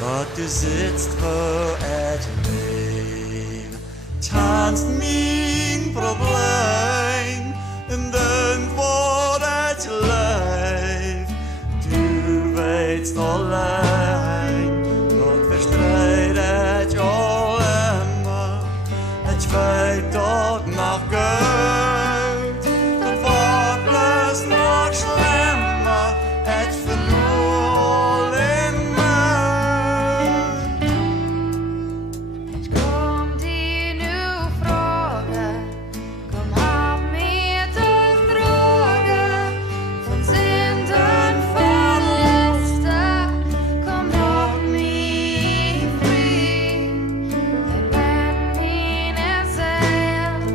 Gott, du sitzt vor et leven, tanzt mijn probleem, en dan wordt het leef. Du weet alleen, Gott verstreut het al immer, het weet dat nog goed, dat wordt plus nog schlimmer, het verloor in Kom die nu vragen, kom hab mir doch drogen, von Sünden verlässt, kom doch mir fri. Denn wenn mina Seele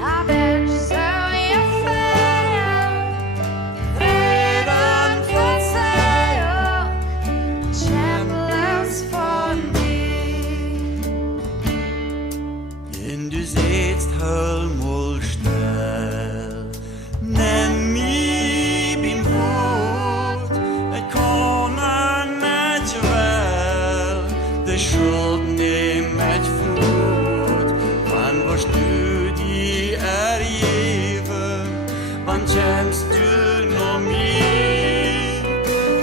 hab ich so gefällt, Frieden verzeihen, Schämlos von dir. En du sitzt helemaal stil, nenn mij beim Hoofd, ik kon net wel, de schuld neem met voet, wann wirst du die ergeven, wann kennst du noch mich,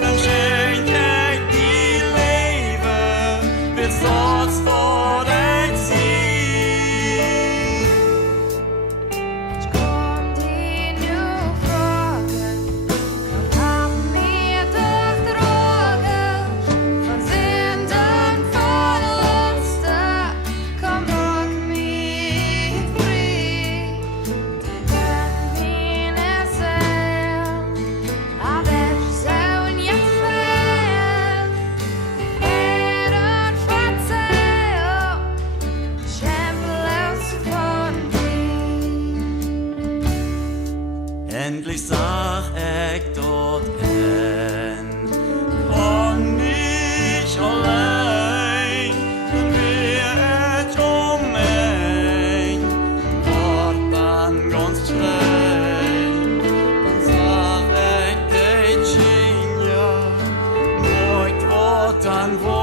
dann schenk ich die Leben, bis sonst vor dich ziehen. Kom die nu vragen, kom hab mir doch drogen, von Sünden verlässt, kom doch mir fri. Denn mina Seele hab ich so gefällt, Frieden verzeihen, Schämlos von dir. Endlich sag ich dort komm nicht allein, dann wär ich mich, wart dann ganz streng, dann sag ich dich ja, nooit wat dan wordt.